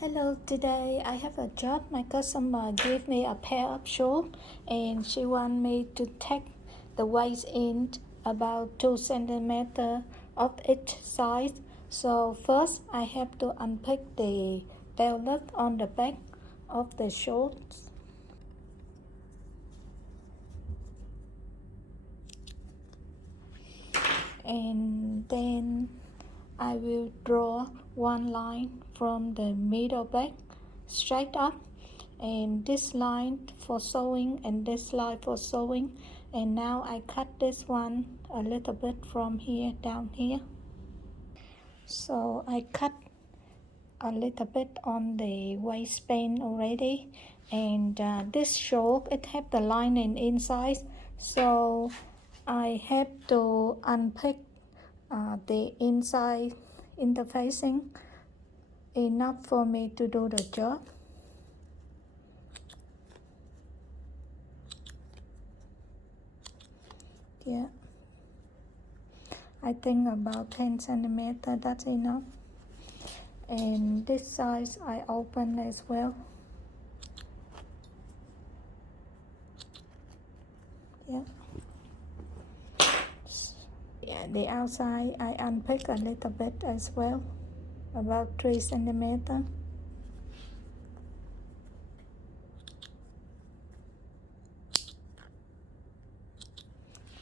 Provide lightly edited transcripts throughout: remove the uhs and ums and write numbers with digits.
Hello, today I have a job. My customer gave me a pair of shorts and she want me to take the waist in about 2 centimeters of each side. So first I have to unpick the velvet on the back of the shorts. And then I will draw one line from the middle back straight up, and this line for sewing and this line for sewing. And now I cut this one a little bit from here down here. So I cut a little bit on the waistband already, and this short it have the lining inside, so I have to unpick the inside interfacing enough for me to do the job. Yeah, I think about 10 centimeters, that's enough. And this size I open as well. Yeah. Yeah, the outside I unpick a little bit as well, about 3 centimeters.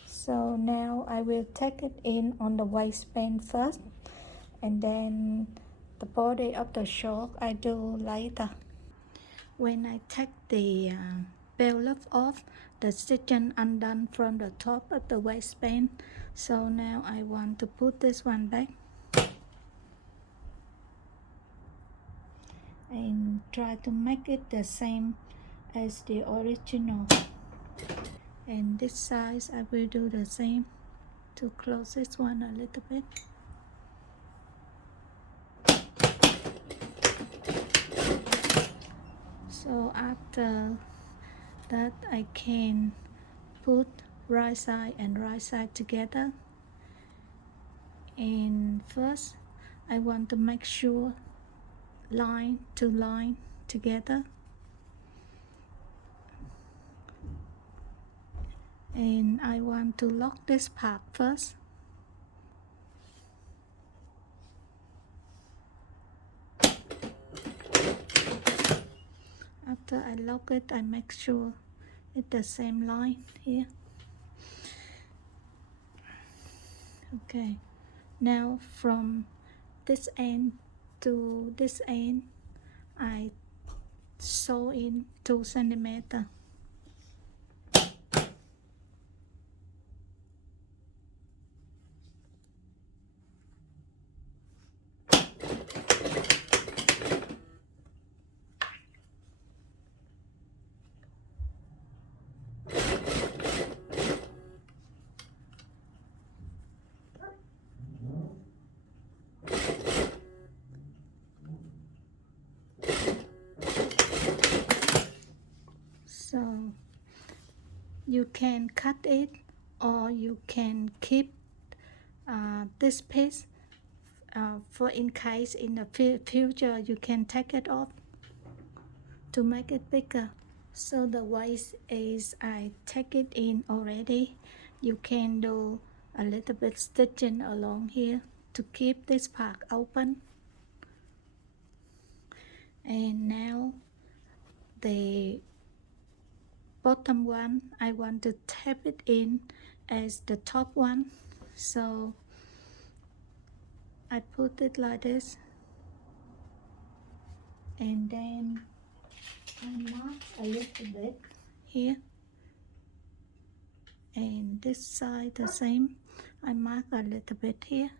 So now I will take it in on the waistband first, and then the body of the short I do later. When I take the belt off, the stitching undone from the top of the waistband. So now I want to put this one back and try to make it the same as the original. And this size I will do the same to close this one a little bit. So after that I can put right side and right side together. And first I want to make sure line to line together, and I want to lock this part first. After I lock it, I make sure it's the same line here. Okay, now from this end to this end I sew in 2 centimeters. So you can cut it or you can keep this piece for in case in the future you can take it off to make it bigger. So the waist is I take it in already. You can do a little bit stitching along here to keep this part open. And now the bottom one I want to tap it in as the top one, so I put it like this, and then I mark a little bit here, and this side the same, I mark a little bit here.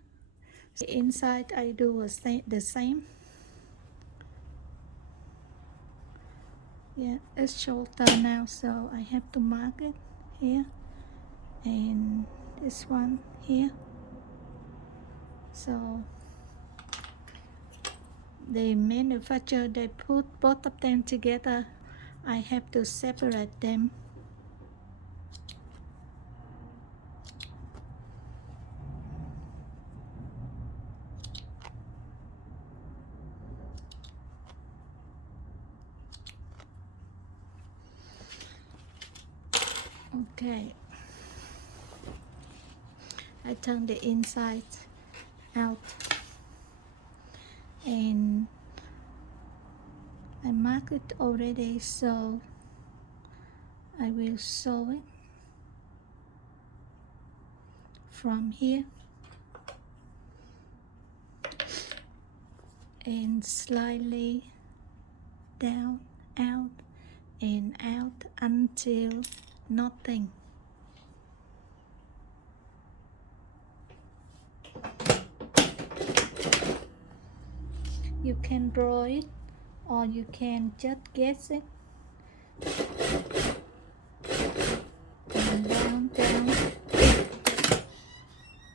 The inside I do the same. Yeah, it's shorter now, so I have to mark it here, and this one here. So the manufacturer, they put both of them together. I have to separate them. Okay, I turn the inside out and I mark it already, so I will sew it from here and slightly down, out and out until nothing. You can draw it or you can just guess it. And down, down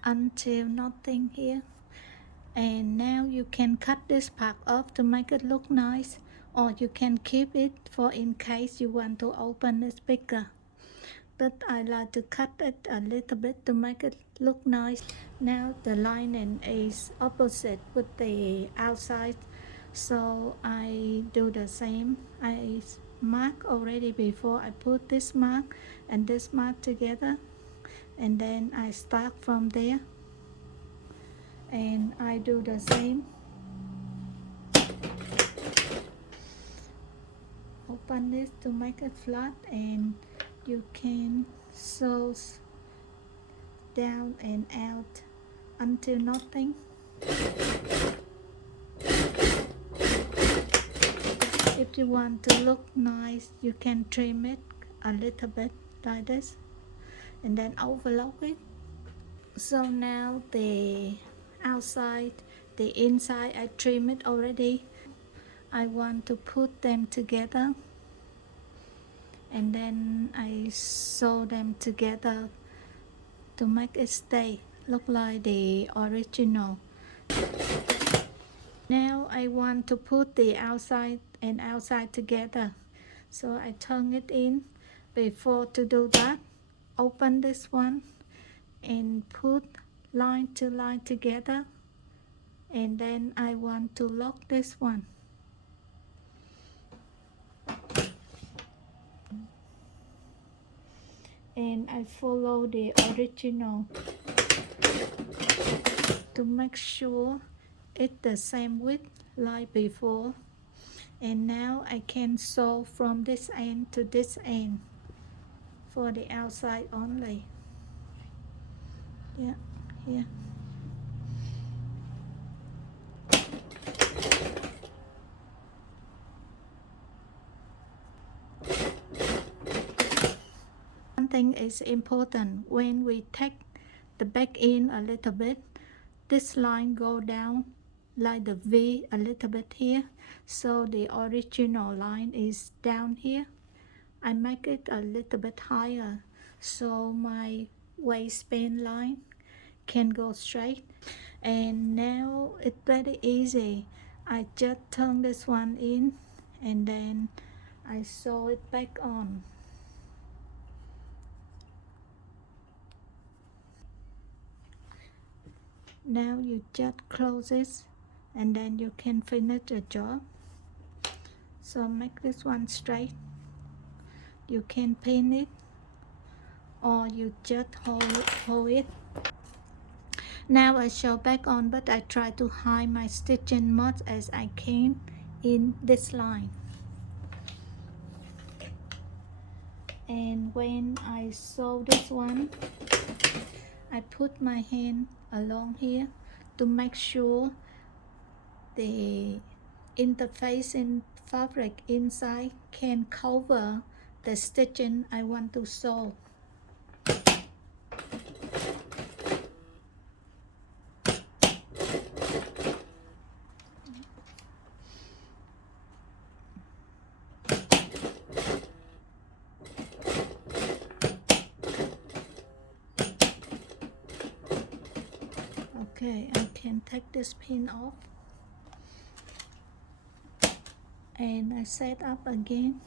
until nothing here. And now you can cut this part off to make it look nice, or you can keep it for in case you want to open it bigger. But I like to cut it a little bit to make it look nice. Now the lining is opposite with the outside, so I do the same. I mark already before I put this mark and this mark together, and then I start from there and I do the same. Open this to make it flat, and you can sew down and out until nothing. If you want to look nice, you can trim it a little bit like this and then overlock it. So now the outside, the inside, I trim it already. I want to put them together and then I sew them together to make it stay, look like the original. Now I want to put the outside and outside together, so I turn it in. Before to do that, open this one and put line to line together, and then I want to lock this one. And I follow the original to make sure it's the same width like before. And now I can sew from this end to this end for the outside only. Yeah, here. One thing is important: when we take the back in a little bit, this line go down like the V a little bit here, so the original line is down here. I make it a little bit higher so my waistband line can go straight. And now it's very easy. I just turn this one in and then I sew it back on. Now you just close it and then you can finish the job. So make this one straight. You can pin it or you just hold it. Now I sew back on, but I try to hide my stitching much as I can in this line. And when I sew this one, I put my hand along here to make sure the interface in fabric inside can cover the stitching I want to sew. Okay, I can take this pin off and I set up again.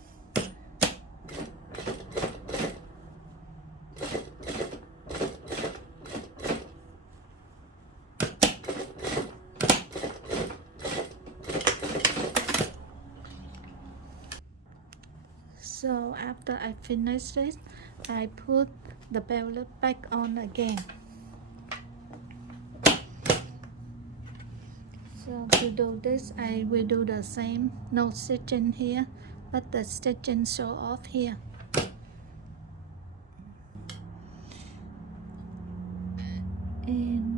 So after I finish this, I put the belt back on again. So to do this, I will do the same. No stitching here, but the stitching show off here. And